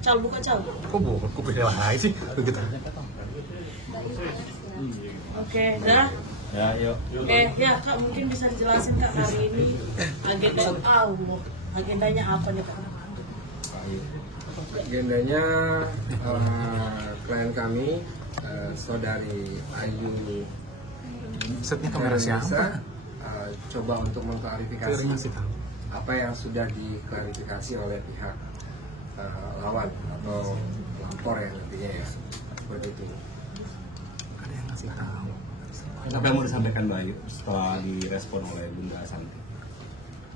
Cal, buka Cal. Kok beda lagi sih begitu? Oke, dah. Ya, yuk. Oke, ya Kak, mungkin bisa dijelasin Kak hari ini agendanya apa nih Kak? Agendanya klien kami saudari Ayu Setnya kamera siapa? coba untuk mengklarifikasi Masih tahu. apa yang sudah diklarifikasi oleh pihak lawan atau pelapor ya nantinya ya, seperti itu. Ada yang ngasih tahu. Apa yang mau disampaikan Mbak Ayu setelah direspon oleh Bunda Santi?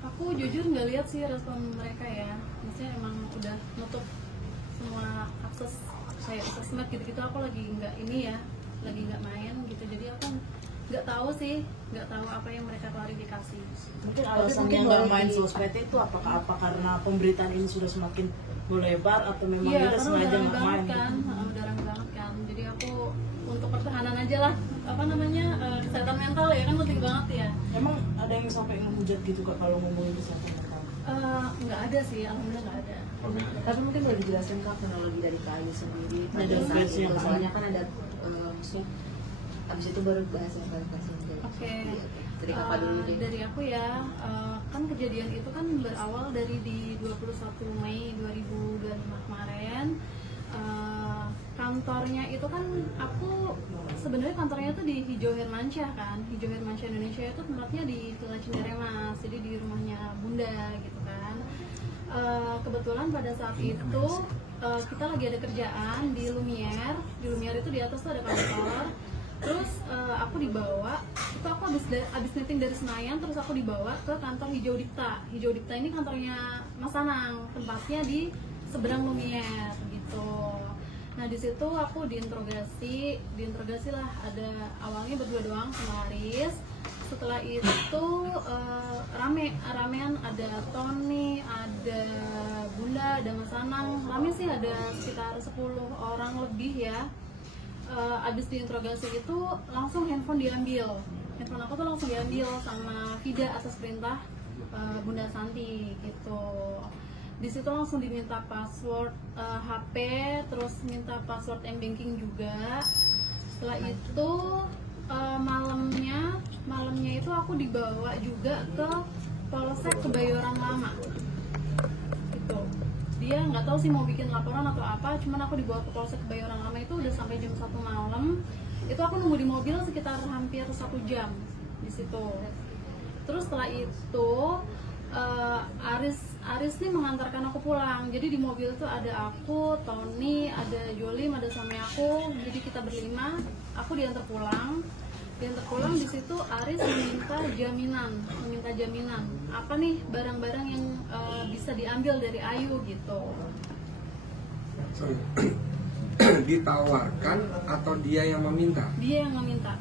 Aku jujur nggak lihat sih respon mereka ya. Maksudnya emang udah nutup semua akses kayak sosmed gitu-gitu. Aku lagi nggak ini ya, lagi nggak main gitu. Jadi aku nggak tahu sih, nggak tahu apa yang mereka klarifikasi. Mungkin alasannya nggak main sosmed itu apa karena pemberitaan ini sudah semakin melebar atau memang Iya, kita karena sengaja udah rame nggak main? banget kan, udah rame banget kan. Jadi aku untuk pertahanan aja lah, apa namanya, kesehatan mental ya kan penting banget ya. Emang ada yang sampai menghujat gitu Kak kalau ngomongin kesehatan mental? Nggak ada sih, alhamdulillah nggak ada. Tapi mungkin boleh dijelasin Kak kronologi dari Kayu sendiri pada Ada saat versi itu, yang soalnya kan ada maksudnya abis itu baru bahas yang klarifikasi. Oke. Dari Kakak dulu deh. Dari aku ya, kan kejadian itu kan berawal dari di 21 Mei 2025 kemarin. Kantornya itu kan aku sebenarnya kantornya itu di Hijau Hermansyah kan. Hijau Hermansyah Indonesia itu tempatnya di Villa Cinderemas, jadi di rumahnya Bunda gitu kan. Kebetulan pada saat itu kita lagi ada kerjaan di Lumiere. Di Lumiere itu di atas tuh ada kantor. Terus aku dibawa, itu aku habis meeting dari Senayan, terus aku dibawa ke kantor Hijau Dipta. Hijau Dipta ini kantornya Mas Anang, tempatnya di seberang Lumiere gitu. Nah di situ aku diinterogasi lah, ada awalnya berdua doang sama Aris. Setelah itu ramean, ada Tony, ada Bunda, ada Mas Anang. Rame sih, ada sekitar 10 orang lebih ya. Abis diinterogasi itu langsung handphone diambil. Handphone aku tuh langsung diambil sama Vida atas perintah Bunda Santi gitu. Di situ langsung diminta password HP, terus minta password m-banking juga. Setelah itu malamnya itu aku dibawa juga ke Polsek Kebayoran Lama gitu. Dia nggak tahu sih mau bikin laporan atau apa, cuman aku dibawa ke Polsek Kebayoran Lama itu udah sampai jam 1 malam. Itu aku nunggu di mobil sekitar hampir 1 jam di situ. Terus setelah itu Aris nih mengantarkan aku pulang. Jadi di mobil tuh ada aku, Tony, ada Jolim, ada suami aku. Jadi kita berlima. Aku diantar pulang. Di situ Aris meminta jaminan. Apa nih barang-barang yang bisa diambil dari Ayu gitu. Sorry. Ditawarkan atau dia yang meminta? Dia yang meminta.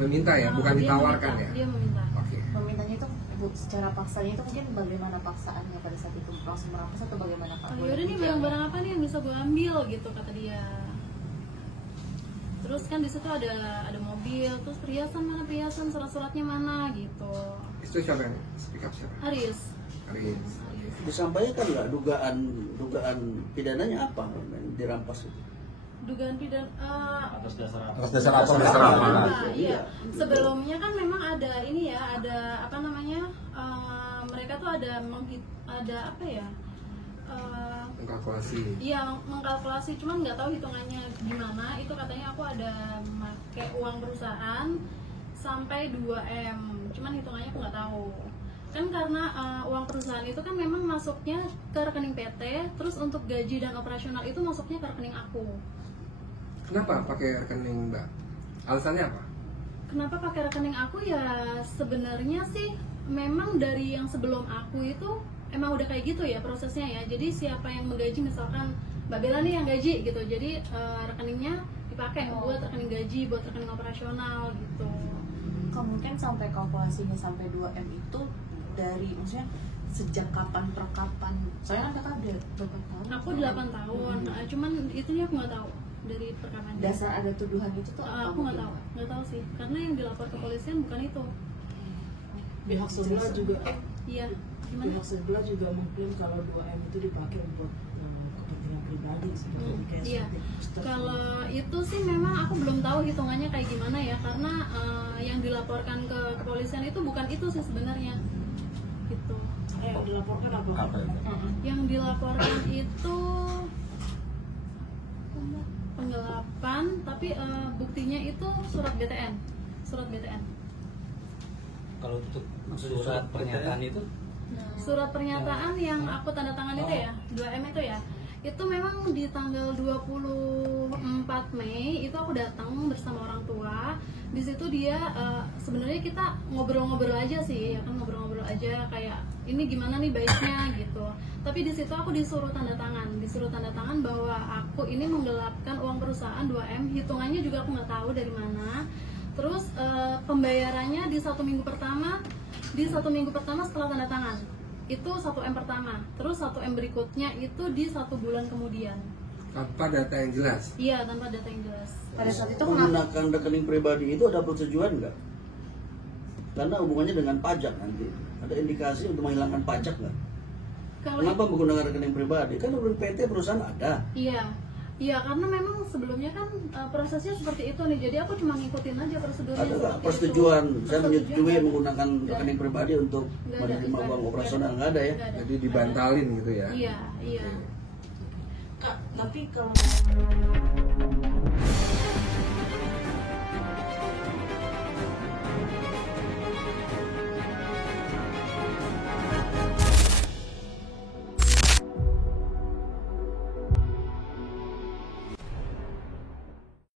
Meminta ya, bukan Dia ditawarkan meminta, ya? Dia meminta. Oke. Memintanya itu secara paksanya itu mungkin bagaimana paksaannya pada saat itu, langsung merampas atau bagaimana Kak? Yaudah nih barang-barang apa nih yang bisa gue ambil gitu kata dia. Terus kan di situ ada mobil, terus perhiasan surat-suratnya mana gitu. Itu siapa yang speak up siapa? Aris. Disampaikan nggak dugaan pidananya apa yang dirampas itu? Dugaan pidana Atas dasar apa? Atas dasar apa? Iya. Sebelumnya kan memang ada ini ya, ada apa namanya? Mereka tuh ada apa ya? Mengkalkulasi. Iya, mengkalkulasi, cuman nggak tahu hitungannya gimana. Itu katanya aku ada pakai uang perusahaan sampai 2M. Cuman hitungannya aku nggak tahu. Kan karena uang perusahaan itu kan memang masuknya ke rekening PT, terus untuk gaji dan operasional itu masuknya ke rekening aku. Kenapa pakai rekening Mbak? Alasannya apa? Kenapa pakai rekening aku ya? Sebenarnya sih memang dari yang sebelum aku itu emang udah kayak gitu ya prosesnya ya. Jadi siapa yang menggaji, misalkan Mbak Bella nih yang gaji gitu, jadi rekeningnya dipakai buat rekening gaji, buat rekening operasional gitu. Mungkin sampai kalkulasinya sampai 2M itu dari maksudnya sejak kapan per kapan? Soalnya kan kakak udah berapa tahun? Aku 8 tahun, cuman itunya aku nggak tahu dari perkaraannya. Dasar ada tuduhan itu tuh apa? Aku nggak tahu sih, karena yang dilapor ke polisian bukan itu. Pihak sebelah juga Iya, gimana? pihak sebelah juga mengklaim kalau 2M itu dipakai buat pribadi sih. Kayak Iya, seperti kalau itu sih memang aku belum tahu hitungannya kayak gimana ya, karena yang dilaporkan ke kepolisian itu bukan itu sih sebenarnya, gitu. yang dilaporkan apa? Apa itu? Yang dilaporkan itu penggelapan, tapi buktinya itu surat BTN. Kalau untuk surat pernyataan itu Surat pernyataan yang aku tanda tangan itu ya, 2M itu ya. Itu memang di tanggal 24 Mei itu aku datang bersama orang tua. Di situ dia sebenarnya kita ngobrol-ngobrol aja sih, ya kan, ngobrol-ngobrol aja kayak ini gimana nih baiknya gitu. Tapi di situ aku disuruh tanda tangan bahwa aku ini menggelapkan uang perusahaan 2M, hitungannya juga aku nggak tahu dari mana. Terus pembayarannya di 1 minggu pertama setelah tanda tangan itu 1M pertama, terus 1M berikutnya itu di 1 bulan kemudian. Tanpa data yang jelas. Iya, tanpa data yang jelas. Pada saat itu kenapa? Menggunakan rekening pribadi itu ada persetujuan nggak? Karena hubungannya dengan pajak nanti. Ada indikasi untuk menghilangkan pajak nggak? Kalau Kenapa menggunakan rekening pribadi? Kan udah PT perusahaan ada. Iya, karena memang sebelumnya kan prosesnya seperti itu nih. Jadi aku cuma ngikutin aja prosedurnya. Ada nggak seperti persetujuan? itu. Saya menyetujui Persetujuan menggunakan nggak rekening pribadi untuk nggak ada. menerima uang operasional, nggak ada ya? Nggak ada. Jadi dibantalin gitu ya. Iya. Kak, tapi kalau